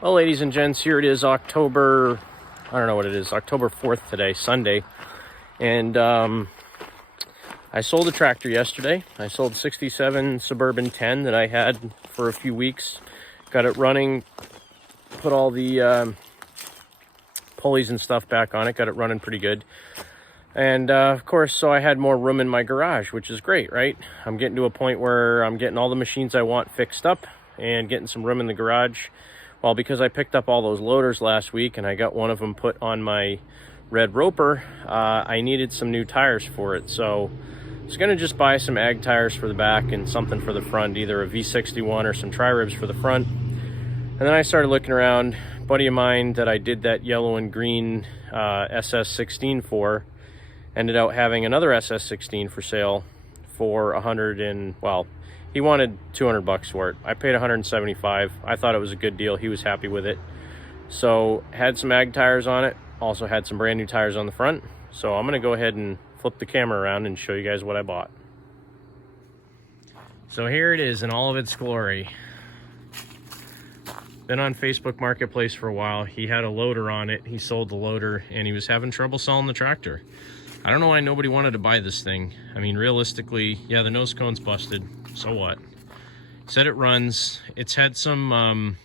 Well, ladies and gents, here it is October, I don't know what it is, October 4th today, Sunday. And I sold a tractor yesterday. I sold 67 Suburban 10 that I had for a few weeks. Got it running, put all the pulleys and stuff back on it, got it running pretty good. And of course, so I had more room in my garage, which is great, right? I'm getting to a point where I'm getting all the machines I want fixed up and getting some room in the garage. Well, because I picked up all those loaders last week and I got one of them put on my red Roper, I needed some new tires for it. So I was going to just buy some ag tires for the back and something for the front, either a V61 or some tri-ribs for the front. And then I started looking around. A buddy of mine that I did that yellow and green SS16 for ended up having another SS16 for sale for he wanted 200 bucks for it. I paid 175. I thought it was a good deal. He was happy with it. So had some ag tires on it. Also had some brand new tires on the front. So I'm gonna go ahead and flip the camera around and show you guys what I bought. So here it is in all of its glory. Been on Facebook Marketplace for a while. He had a loader on it. He sold the loader and he was having trouble selling the tractor. I don't know why nobody wanted to buy this thing. I mean, realistically, yeah, the nose cone's busted. So what? Said it runs. It's had some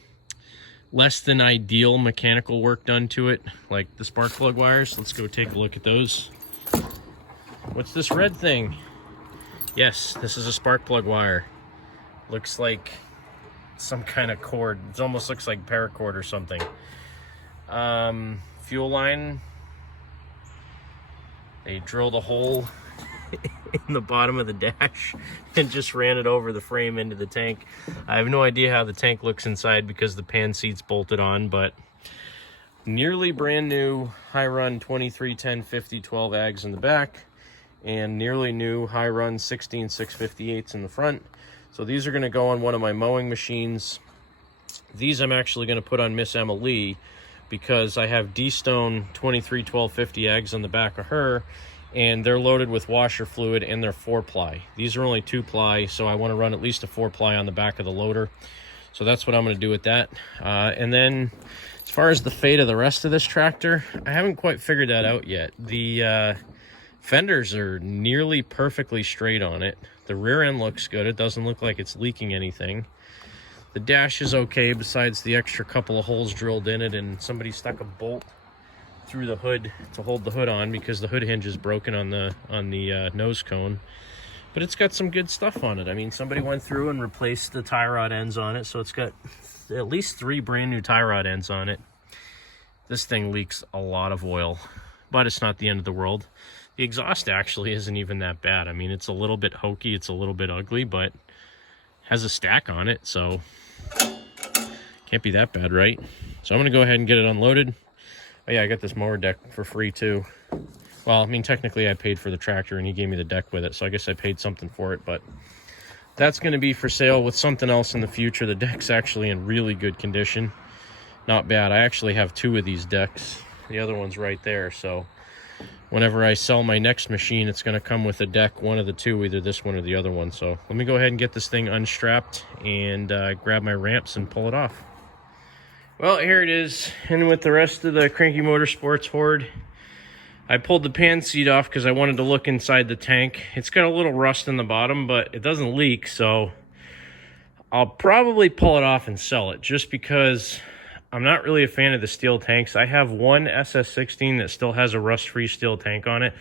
less than ideal mechanical work done to it, like the spark plug wires. Let's go take a look at those. What's this red thing? Yes, this is a spark plug wire. Looks like some kind of cord. It almost looks like paracord or something. Fuel line. They drilled a hole in the bottom of the dash and just ran it over the frame into the tank. I have no idea how the tank looks inside because the pan seat's bolted on, but nearly brand new high run 23, 10, 50, 12 ags in the back and nearly new high run 16 658s in the front. So these are going to go on one of my mowing machines. These I'm actually going to put on Miss Emma Lee because I have D-Stone 23 1250 ags on the back of her, and they're loaded with washer fluid and they're 4-ply. These are only 2-ply, so I want to run at least a 4-ply on the back of the loader. So that's what I'm going to do with that. And then as far as the fate of the rest of this tractor, I haven't quite figured that out yet. The fenders are nearly perfectly straight on it. The rear end looks good. It doesn't look like it's leaking anything. The dash is okay besides the extra couple of holes drilled in it, and somebody stuck a bolt through the hood to hold the hood on because the hood hinge is broken on the nose cone. But it's got some good stuff on it. I mean, somebody went through and replaced the tie rod ends on it, so it's got at least 3 brand new tie rod ends on it. This thing leaks a lot of oil, but it's not the end of the world. The exhaust actually isn't even that bad. I mean, it's a little bit hokey, it's a little bit ugly, but has a stack on it, so can't be that bad, right? So I'm gonna go ahead and get it unloaded. Oh yeah, I got this mower deck for free too. Well, I mean, technically I paid for the tractor and he gave me the deck with it, so I guess I paid something for it, but that's gonna be for sale with something else in the future. The deck's actually in really good condition. Not bad. I actually have 2 of these decks. The other one's right there, so whenever I sell my next machine, it's going to come with a deck, one of the 2, either this one or the other one. So let me go ahead and get this thing unstrapped and grab my ramps and pull it off. Well, here it is. And with the rest of the Cranky Motorsports hoard, I pulled the pan seat off because I wanted to look inside the tank. It's got a little rust in the bottom, but it doesn't leak, so I'll probably pull it off and sell it just because I'm not really a fan of the steel tanks. I have one SS16 that still has a rust-free steel tank on it,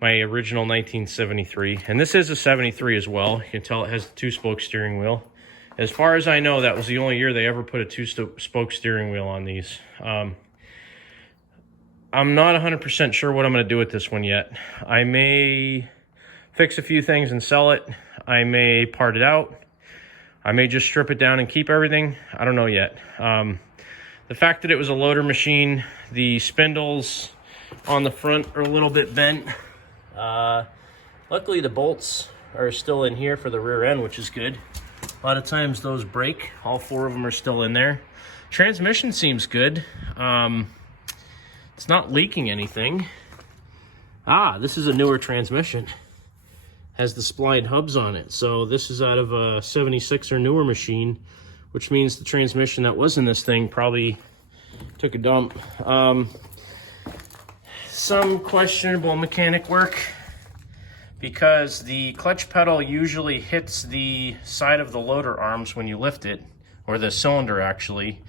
my original 1973. And this is a 73 as well. You can tell it has the 2-spoke steering wheel. As far as I know, that was the only year they ever put a 2-spoke steering wheel on these. I'm not 100% sure what I'm going to do with this one yet. I may fix a few things and sell it. I may part it out. I may just strip it down and keep everything. I don't know yet. The fact that it was a loader machine, the spindles on the front are a little bit bent. Luckily the bolts are still in here for the rear end, which is good. A lot of times those break. All 4 of them are still in there. Transmission seems good. It's not leaking anything. This is a newer transmission. Has the spline hubs on it. So this is out of a 76 or newer machine which means the transmission that was in this thing probably took a dump. Some questionable mechanic work, because the clutch pedal usually hits the side of the loader arms when you lift it, or the cylinder actually.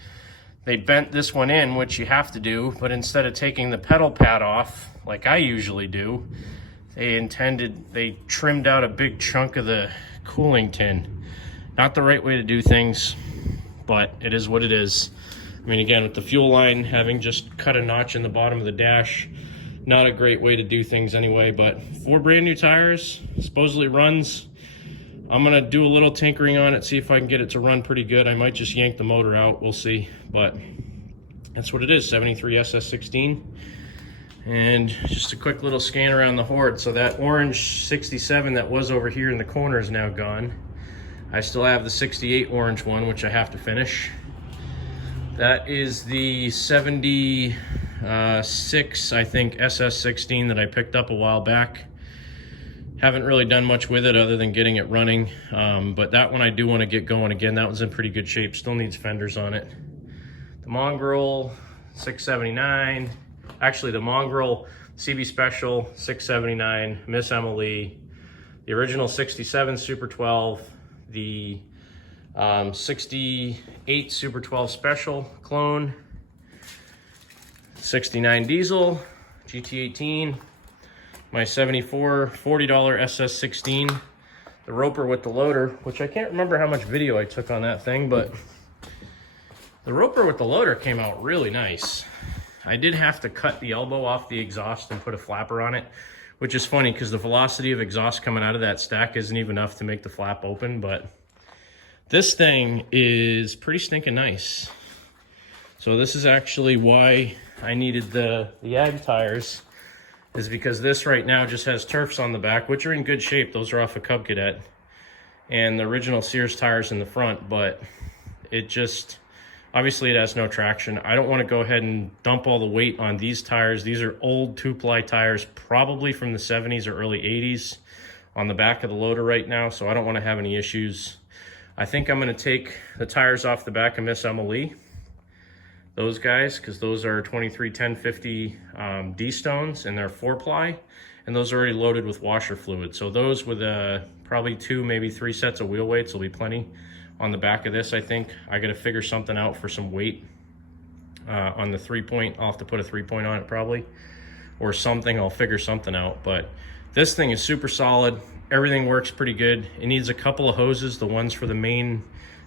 They bent this one in, which you have to do, but instead of taking the pedal pad off, like I usually do, they trimmed out a big chunk of the cooling tin. Not the right way to do things, but it is what it is. I mean, again, with the fuel line having just cut a notch in the bottom of the dash, not a great way to do things anyway, but 4 brand new tires, supposedly runs. I'm gonna do a little tinkering on it, see if I can get it to run pretty good. I might just yank the motor out, we'll see, but that's what it is, 73 SS16. And just a quick little scan around the hoard. So that orange 67 that was over here in the corner is now gone. I still have the 68 orange one, which I have to finish. That is the 76, I think, SS16 that I picked up a while back. Haven't really done much with it other than getting it running, but that one I do want to get going again. That one's in pretty good shape, still needs fenders on it. The Mongrel 679, actually the Mongrel CB Special 679, Miss Emily, the original 67 Super 12, the 68 Super 12 Special clone, 69 diesel, GT18, my 74 $40 SS16, the roper with the loader, which I can't remember how much video I took on that thing, but the roper with the loader came out really nice. I did have to cut the elbow off the exhaust and put a flapper on it, which is funny because the velocity of exhaust coming out of that stack isn't even enough to make the flap open, but this thing is pretty stinking nice. So this is actually why I needed the ag tires, is because this right now just has turfs on the back, which are in good shape. Those are off a Cub Cadet, and the original Sears tires in the front, but it just, obviously it has no traction. I don't want to go ahead and dump all the weight on these tires. These are old 2-ply tires, probably from the 70s or early 80s on the back of the loader right now, so I don't want to have any issues. I think I'm going to take the tires off the back of Miss Emily, those guys, because those are 231050 D-stones, and they're 4-ply, and those are already loaded with washer fluid. So those with probably 2, maybe 3 sets of wheel weights will be plenty on the back of this. I think I got to figure something out for some weight on the 3-point. I'll have to put a 3-point on it probably, or something. I'll figure something out, but this thing is super solid. Everything works pretty good. It needs a couple of hoses. The ones for the main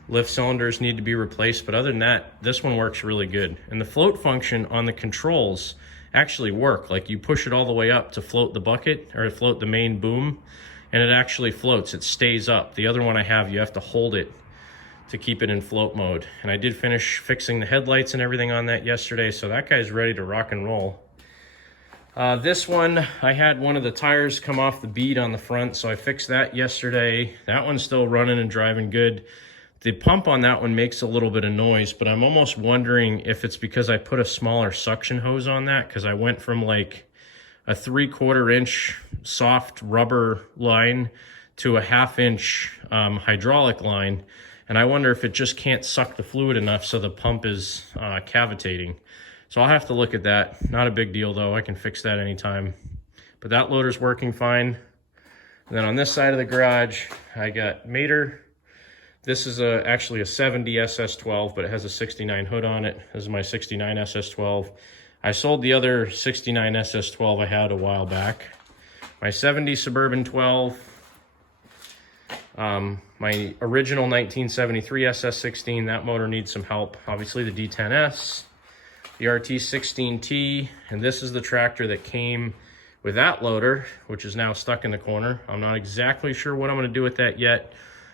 lift cylinders need to be replaced, but other than that, this one works really good. And the float function on the controls actually work. Like, you push it all the way up to float the bucket, or to float the main boom, and it actually floats. It stays up. The other one I have, you have to hold it to keep it in float mode. And I did finish fixing the headlights and everything on that yesterday, so that guy's ready to rock and roll. This one, I had one of the tires come off the bead on the front, so I fixed that yesterday. That one's still running and driving good. The pump on that one makes a little bit of noise, but I'm almost wondering if it's because I put a smaller suction hose on that, because I went from like a 3/4 inch soft rubber line to a 1/2 inch hydraulic line, and I wonder if it just can't suck the fluid enough so the pump is cavitating. So I'll have to look at that. Not a big deal though, I can fix that anytime. But that loader's working fine. And then on this side of the garage, I got Mater. This is actually a 70 SS12, but it has a 69 hood on it. This is my 69 SS12. I sold the other 69 SS12 I had a while back. My 70 Suburban 12. My original 1973 SS16, that motor needs some help. Obviously the D10S. The RT16T, and this is the tractor that came with that loader, which is now stuck in the corner. I'm not exactly sure what I'm going to do with that yet.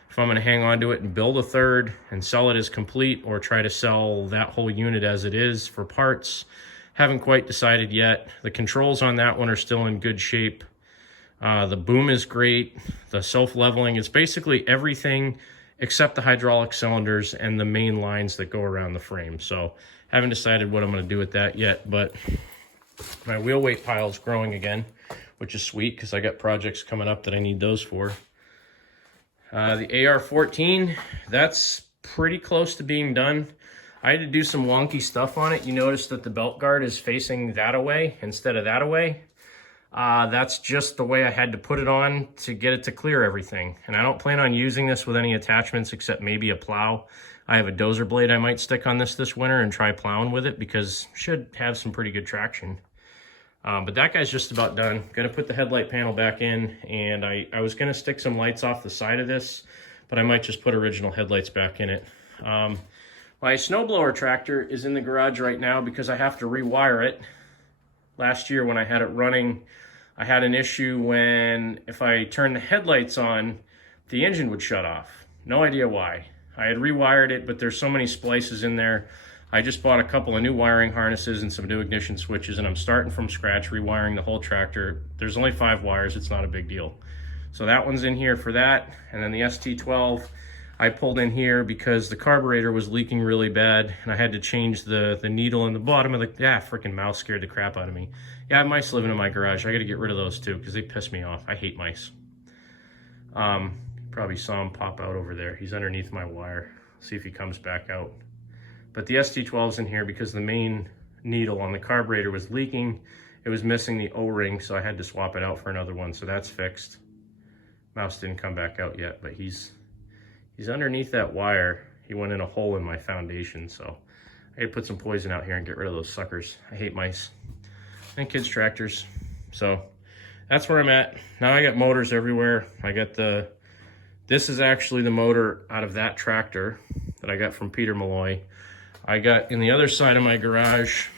If I'm going to hang on to it and build a third and sell it as complete, or try to sell that whole unit as it is for parts. Haven't quite decided yet. The controls on that one are still in good shape. The boom is great. The self-leveling is basically everything except the hydraulic cylinders and the main lines that go around the frame. So haven't decided what I'm going to do with that yet, but my wheel weight pile is growing again, which is sweet because I got projects coming up that I need those for. The AR-14, that's pretty close to being done. I had to do some wonky stuff on it. You notice that the belt guard is facing that away instead of that away. That's just the way I had to put it on to get it to clear everything. And I don't plan on using this with any attachments except maybe a plow. I have a dozer blade I might stick on this winter and try plowing with it because it should have some pretty good traction. But that guy's just about done. Gonna put the headlight panel back in, and I was gonna stick some lights off the side of this, but I might just put original headlights back in it. My snowblower tractor is in the garage right now because I have to rewire it. Last year when I had it running, I had an issue when if I turned the headlights on, the engine would shut off. No idea why. I had rewired it, but there's so many splices in there. I just bought a couple of new wiring harnesses and some new ignition switches, and I'm starting from scratch, rewiring the whole tractor. There's only 5 wires, it's not a big deal. So that one's in here for that, and then the ST12 I pulled in here because the carburetor was leaking really bad, and I had to change the needle in the bottom of the, freaking mouse scared the crap out of me. Yeah, I have mice living in my garage. I gotta get rid of those too, because they piss me off. I hate mice. Probably saw him pop out over there. He's underneath my wire. See if he comes back out. But the ST12's in here because the main needle on the carburetor was leaking. It was missing the O-ring, so I had to swap it out for another one, so that's fixed. Mouse didn't come back out yet, but he's underneath that wire. He went in a hole in my foundation, so I had to put some poison out here and get rid of those suckers. I hate mice and kids' tractors. So that's where I'm at. Now I got motors everywhere. I got this is actually the motor out of that tractor that I got from Peter Malloy. I got in the other side of my garage,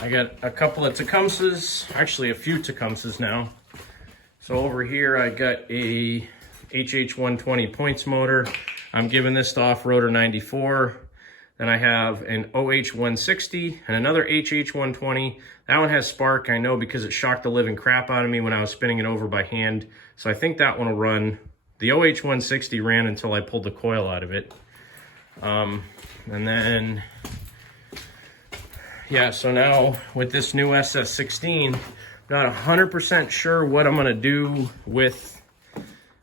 I got a couple of Tecumsehs, actually a few Tecumsehs now. So over here I got a HH120 points motor. I'm giving this to Off-Roader 94. Then I have an OH160 and another HH120. That one has spark, I know, because it shocked the living crap out of me when I was spinning it over by hand. So I think that one will run. The OH160 ran until I pulled the coil out of it. And then, yeah, so now with this new SS16, I'm not 100% sure what I'm gonna do with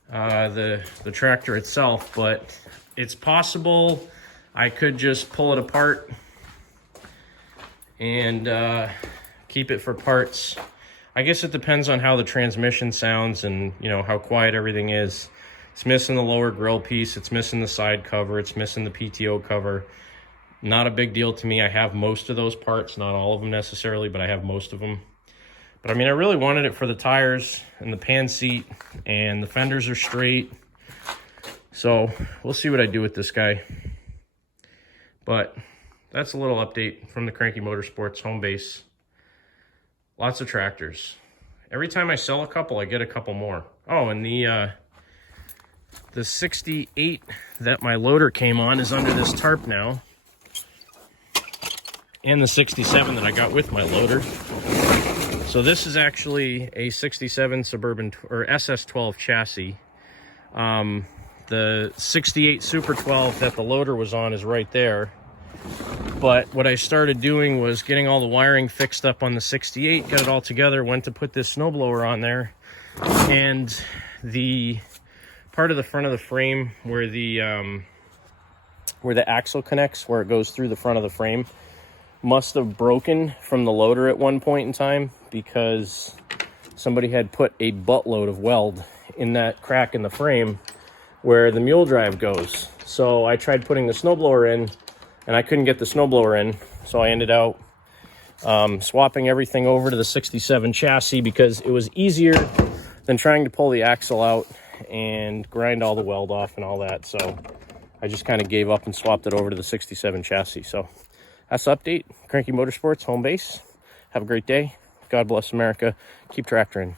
the tractor itself, but it's possible I could just pull it apart and keep it for parts. I guess it depends on how the transmission sounds and, you know, how quiet everything is. It's missing the lower grill piece, it's missing the side cover, it's missing the PTO cover. Not a big deal to me. I have most of those parts, not all of them necessarily, but I have most of them. But I mean, I really wanted it for the tires and the pan seat, and the fenders are straight. So we'll see what I do with this guy. But that's a little update from the Cranky Motorsports home base. Lots of tractors. Every time I sell a couple, I get a couple more. Oh, and the 68 that my loader came on is under this tarp now. And the 67 that I got with my loader. So this is actually a 67 Suburban or SS12 chassis. The 68 Super 12 that the loader was on is right there. But what I started doing was getting all the wiring fixed up on the 68, got it all together, went to put this snowblower on there, and the part of the front of the frame where the axle connects, where it goes through the front of the frame, must have broken from the loader at one point in time because somebody had put a buttload of weld in that crack in the frame where the mule drive goes. So I tried putting the snowblower in and I couldn't get the snowblower in. So I ended up swapping everything over to the 67 chassis because it was easier than trying to pull the axle out and grind all the weld off and all that. So I just kind of gave up and swapped it over to the 67 chassis. So that's the update. Cranky Motorsports home base. Have a great day. God bless America. Keep tractoring.